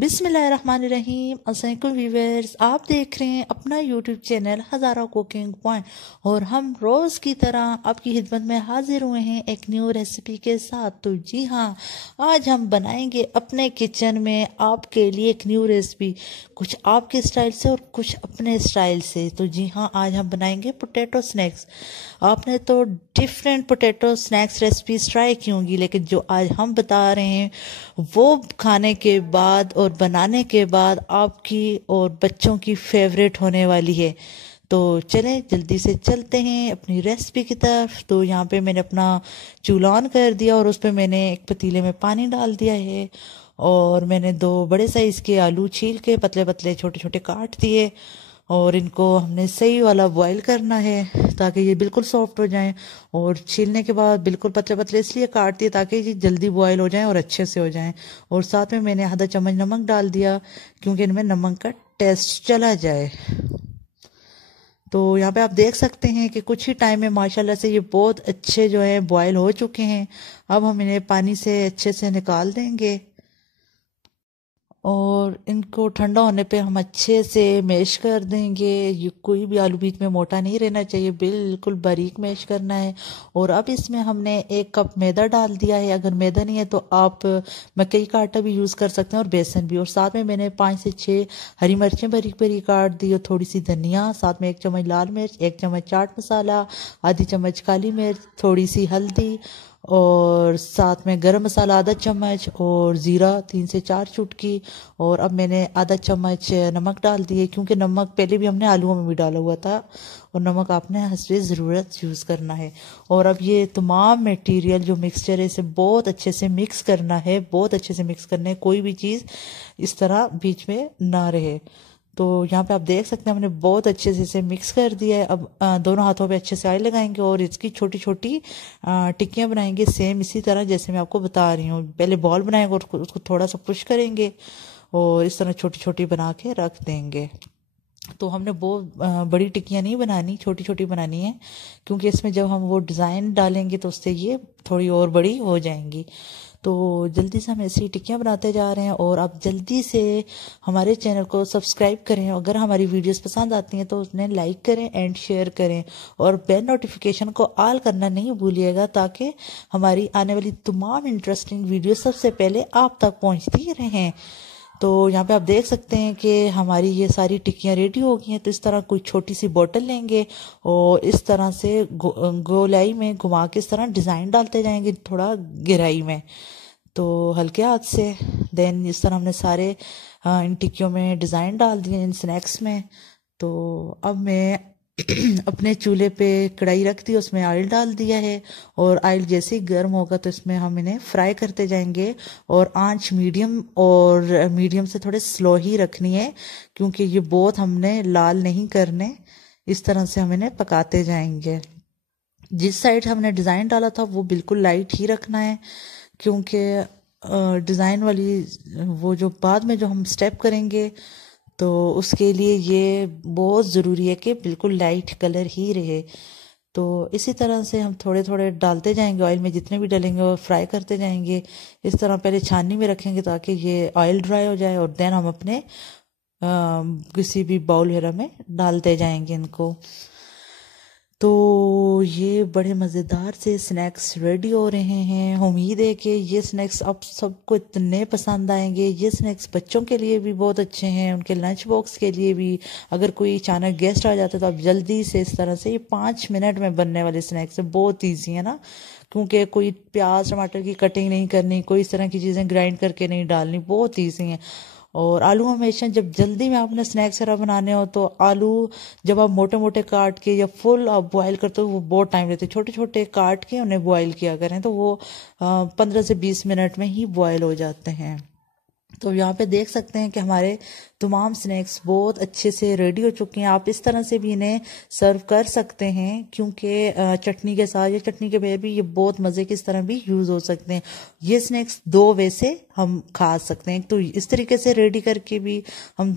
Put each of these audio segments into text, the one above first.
बिस्मिल्लाहिर्रहमानिर्रहीम। अस्सलाम वालेकुम व्यूअर्स, आप देख रहे हैं अपना यूट्यूब चैनल हज़ारा कुकिंग पॉइंट और हम रोज़ की तरह आपकी खिदमत में हाजिर हुए हैं एक न्यू रेसिपी के साथ। तो जी हाँ, आज हम बनाएंगे अपने किचन में आपके लिए एक न्यू रेसिपी, कुछ आपके स्टाइल से और कुछ अपने स्टाइल से। तो जी हाँ, आज हम बनाएंगे पोटैटो स्नैक्स। आपने तो different potato snacks recipes try की होंगी, लेकिन जो आज हम बता रहे हैं वो खाने के बाद और बनाने के बाद आपकी और बच्चों की फेवरेट होने वाली है। तो चलें जल्दी से चलते हैं अपनी रेसिपी की तरफ। तो यहाँ पे मैंने अपना चूल्हा ऑन कर दिया और उस पर मैंने एक पतीले में पानी डाल दिया है और मैंने 2 बड़े साइज़ के आलू छील के पतले पतले छोटे छोटे काट दिए और इनको हमने सही वाला बॉईल करना है ताकि ये बिल्कुल सॉफ्ट हो जाएं। और छीलने के बाद बिल्कुल पतले पतले इसलिए काट दिए ताकि ये जल्दी बॉईल हो जाएं और अच्छे से हो जाएं। और साथ में मैंने आधा चम्मच नमक डाल दिया क्योंकि इनमें नमक का टेस्ट चला जाए। तो यहाँ पे आप देख सकते हैं कि कुछ ही टाइम में माशाल्लाह से ये बहुत अच्छे जो है बॉयल हो चुके हैं। अब हम इन्हें पानी से अच्छे से निकाल देंगे और इनको ठंडा होने पे हम अच्छे से मैश कर देंगे। ये कोई भी आलू बीच में मोटा नहीं रहना चाहिए, बिल्कुल बारीक मैश करना है। और अब इसमें हमने 1 कप मैदा डाल दिया है। अगर मैदा नहीं है तो आप मकई का आटा भी यूज़ कर सकते हैं और बेसन भी। और साथ में मैंने 5 से 6 हरी मिर्चें बारीक बारीक काट दी और थोड़ी सी धनिया, साथ में 1 चम्मच लाल मिर्च, 1 चम्मच चाट मसाला, आधी चम्मच काली मिर्च, थोड़ी सी हल्दी और साथ में गरम मसाला आधा चम्मच और ज़ीरा 3 से 4 चुटकी। और अब मैंने आधा चम्मच नमक डाल दिए क्योंकि नमक पहले भी हमने आलूओं में भी डाला हुआ था और नमक आपने हस्बे ज़रूरत यूज़ करना है। और अब ये तमाम मटेरियल जो मिक्सचर है इसे बहुत अच्छे से मिक्स करना है, बहुत अच्छे से मिक्स करना है, कोई भी चीज़ इस तरह बीच में ना रहे। तो यहाँ पे आप देख सकते हैं हमने बहुत अच्छे से इसे मिक्स कर दिया है। अब दोनों हाथों पे अच्छे से ऑयल लगाएंगे और इसकी छोटी छोटी टिक्कियाँ बनाएंगे सेम इसी तरह जैसे मैं आपको बता रही हूँ। पहले बॉल बनाएंगे और उसको थोड़ा सा पुश करेंगे और इस तरह छोटी छोटी बना के रख देंगे। तो हमने बहुत बड़ी टिक्कियाँ नहीं बनानी, छोटी छोटी बनानी है क्योंकि इसमें जब हम वो डिज़ाइन डालेंगे तो उससे ये थोड़ी और बड़ी हो जाएंगी। तो जल्दी से हम ऐसी टिक्कियाँ बनाते जा रहे हैं और आप जल्दी से हमारे चैनल को सब्सक्राइब करें। अगर हमारी वीडियोस पसंद आती हैं तो उन्हें लाइक करें एंड शेयर करें और बेल नोटिफिकेशन को ऑल करना नहीं भूलिएगा ताकि हमारी आने वाली तमाम इंटरेस्टिंग वीडियो सबसे पहले आप तक पहुँचती रहें। तो यहाँ पे आप देख सकते हैं कि हमारी ये सारी टिक्कियाँ रेडी हो गई हैं। तो इस तरह कोई छोटी सी बोतल लेंगे और इस तरह से गोलाई में घुमा के इस तरह डिज़ाइन डालते जाएंगे थोड़ा गहराई में, तो हल्के हाथ से। देन इस तरह हमने सारे इन टिक्कियों में डिज़ाइन डाल दिए इन स्नैक्स में। तो अब मैं अपने चूल्हे पे कढ़ाई रख दी, उसमें ऑयल डाल दिया है और ऑयल जैसे ही गर्म होगा तो इसमें हम इन्हें फ्राई करते जाएंगे और आंच मीडियम से थोड़े स्लो ही रखनी है क्योंकि ये बहुत हमने लाल नहीं करने। इस तरह से हम इन्हें पकाते जाएंगे। जिस साइड हमने डिज़ाइन डाला था वो बिल्कुल लाइट ही रखना है क्योंकि डिज़ाइन वाली वो जो बाद में जो हम स्टेप करेंगे तो उसके लिए ये बहुत ज़रूरी है कि बिल्कुल लाइट कलर ही रहे। तो इसी तरह से हम थोड़े थोड़े डालते जाएंगे ऑयल में, जितने भी डालेंगे और फ्राई करते जाएंगे। इस तरह पहले छाननी में रखेंगे ताकि ये ऑयल ड्राई हो जाए और देन हम अपने किसी भी बाउल वगैरह में डालते जाएंगे इनको। तो ये बड़े मज़ेदार से स्नैक्स रेडी हो रहे हैं। उम्मीद है कि ये स्नैक्स आप सबको इतने पसंद आएंगे। ये स्नैक्स बच्चों के लिए भी बहुत अच्छे हैं, उनके लंच बॉक्स के लिए भी। अगर कोई अचानक गेस्ट आ जाते तो आप जल्दी से इस तरह से, ये 5 मिनट में बनने वाले स्नैक्स है, बहुत ईजी है ना, क्योंकि कोई प्याज टमाटर की कटिंग नहीं करनी, कोई इस तरह की चीज़ें ग्राइंड करके नहीं डालनी, बहुत ईजी हैं। और आलू हमेशा जब जल्दी में आपने स्नैक्स वगैरह बनाने हो तो आलू जब आप मोटे मोटे काट के या फुल आप बॉयल करते हो वो बहुत टाइम लेते हैं। छोटे छोटे काट के उन्हें बॉयल किया करें तो वो 15 से 20 मिनट में ही बॉयल हो जाते हैं। तो यहाँ पे देख सकते हैं कि हमारे तमाम स्नैक्स बहुत अच्छे से रेडी हो चुके हैं। आप इस तरह से भी इन्हें सर्व कर सकते हैं क्योंकि चटनी के साथ या चटनी के बगैर भी ये बहुत मज़े की इस तरह भी यूज़ हो सकते हैं। ये स्नैक्स 2 वे से हम खा सकते हैं। तो इस तरीके से रेडी करके भी हम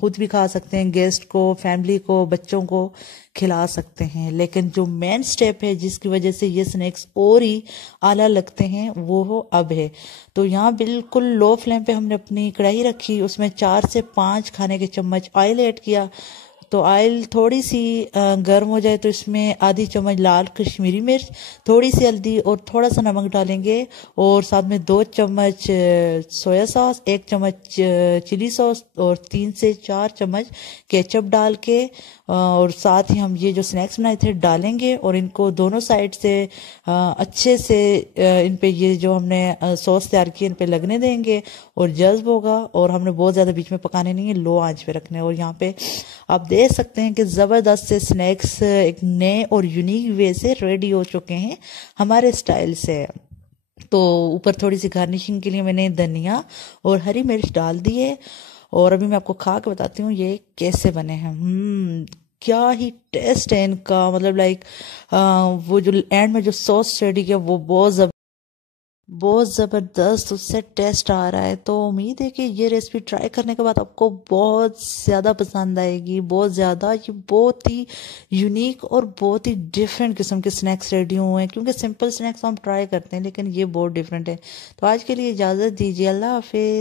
खुद भी खा सकते हैं, गेस्ट को, फैमिली को, बच्चों को खिला सकते हैं। लेकिन जो मेन स्टेप है जिसकी वजह से ये स्नैक्स और ही आला लगते हैं वो अब है। तो यहाँ बिल्कुल लो फ्लेम पे हमने अपनी कढ़ाई रखी, उसमें 4 से 5 खाने के चम्मच ऑयल ऐड किया। तो ऑयल थोड़ी सी गर्म हो जाए तो इसमें आधी चम्मच लाल कश्मीरी मिर्च, थोड़ी सी हल्दी और थोड़ा सा नमक डालेंगे, और साथ में 2 चम्मच सोया सॉस, 1 चम्मच चिली सॉस और 3 से 4 चम्मच केचप डाल के और साथ ही हम ये जो स्नैक्स बनाए थे डालेंगे और इनको दोनों साइड से अच्छे से इन पे ये जो हमने सॉस तैयार की इन पे लगने देंगे और जज्ब होगा। और हमने बहुत ज़्यादा बीच में पकाने नहीं है, लो आंच पे रखने। और यहाँ पे आप देख सकते हैं कि ज़बरदस्त से स्नैक्स एक नए और यूनिक वे से रेडी हो चुके हैं हमारे स्टाइल से। तो ऊपर थोड़ी सी गार्निशिंग के लिए मैंने धनिया और हरी मिर्च डाल दी है, और अभी मैं आपको खा के बताती हूँ ये कैसे बने हैं। क्या ही टेस्ट है इनका, मतलब लाइक वो जो एंड में जो सॉस रेडी किया वो बहुत ज़बरदस्त उससे टेस्ट आ रहा है। तो उम्मीद है कि ये रेसिपी ट्राई करने के बाद आपको बहुत ज़्यादा पसंद आएगी, बहुत ज़्यादा। ये बहुत ही यूनिक और बहुत ही डिफरेंट किस्म के स्नैक्स रेडी हुए हैं, क्योंकि सिंपल स्नैक्स हम ट्राई करते हैं लेकिन ये बहुत डिफरेंट है। तो आज के लिए इजाज़त दीजिए, अल्लाह हाफिज़।